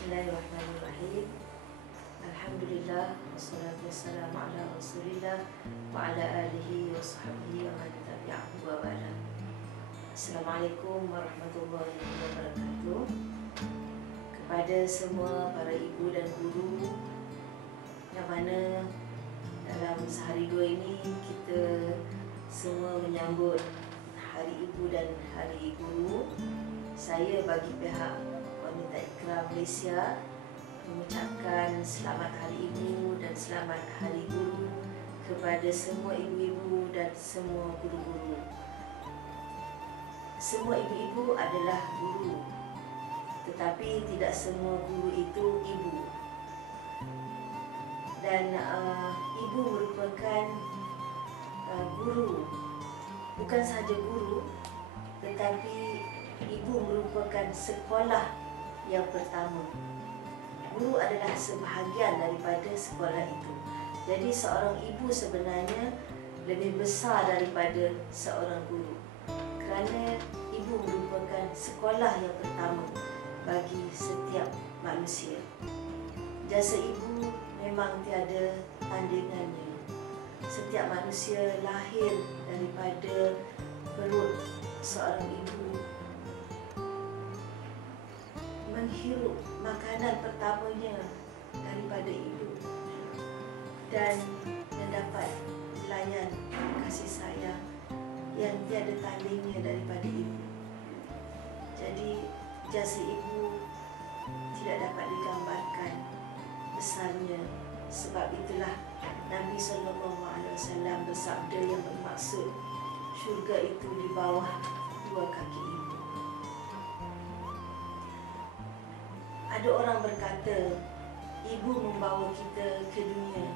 Bismillahirrahmanirrahim. Alhamdulillah, wassalatu wassalamu ala Rasulillah wa ala alihi wa sahbihi wa man tabi'ahu wa ba'da. Assalamualaikum warahmatullahi wabarakatuh. Kepada semua para ibu dan guru yang mana dalam sehari dua ini kita semua menyambut Hari Ibu dan Hari Guru, saya bagi pihak Wanita Ikram Malaysia mengucapkan selamat Hari Ibu dan selamat Hari Guru kepada semua ibu-ibu dan semua guru-guru. Semua ibu-ibu adalah guru, tetapi tidak semua guru itu ibu. Dan ibu merupakan guru, bukan sahaja guru, tetapi ibu merupakan sekolah yang pertama. Guru adalah sebahagian daripada sekolah itu. Jadi seorang ibu sebenarnya lebih besar daripada seorang guru, kerana ibu merupakan sekolah yang pertama bagi setiap manusia. Jasa ibu memang tiada tandingannya. Setiap manusia lahir daripada perut seorang ibu, menghirup makanan pertamanya daripada ibu dan mendapat layan kasih sayang yang tiada tandingnya daripada ibu. Jadi jasa ibu tidak dapat digambarkan besarnya. Sebab itulah Nabi SAW bersabda yang bermaksud syurga itu di bawah dua kaki ibu. Ada orang berkata, ibu membawa kita ke dunia,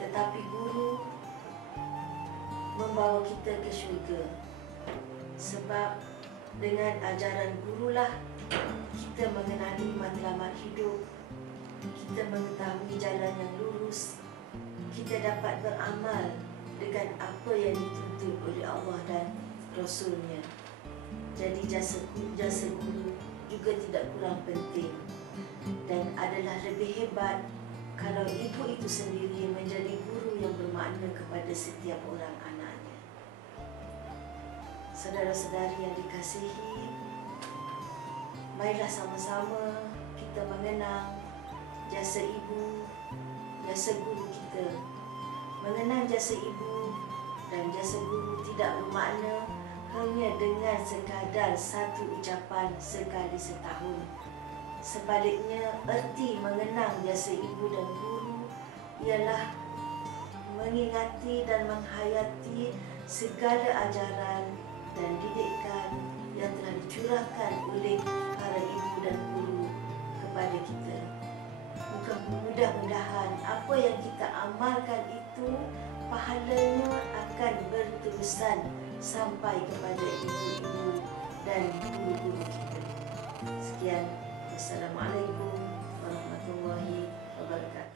tetapi guru membawa kita ke syurga. Sebab dengan ajaran gurulah kita mengenali matlamat hidup, kita mengetahui jalan yang lurus, kita dapat beramal dengan apa yang dituntut oleh Allah dan Rasulnya. Jadi jasa guru juga tidak kurang penting dan adalah lebih hebat kalau ibu itu sendiri menjadi guru yang bermakna kepada setiap orang anaknya. Saudara-saudari yang dikasihi, marilah sama-sama kita mengenang jasa ibu, jasa guru kita. Mengenang jasa ibu dan jasa guru tidak bermakna hanya dengan sekadar satu ucapan sekali setahun. Sebaliknya, erti mengenang jasa ibu dan guru ialah mengingati dan menghayati segala ajaran dan didikan yang telah dicurahkan oleh para ibu dan guru kepada kita. Mudah-mudahan apa yang kita amalkan itu pahalanya akan berterusan sampai kepada ibu-ibu dan guru-guru kita. Sekian. Wassalamualaikum warahmatullahi wabarakatuh.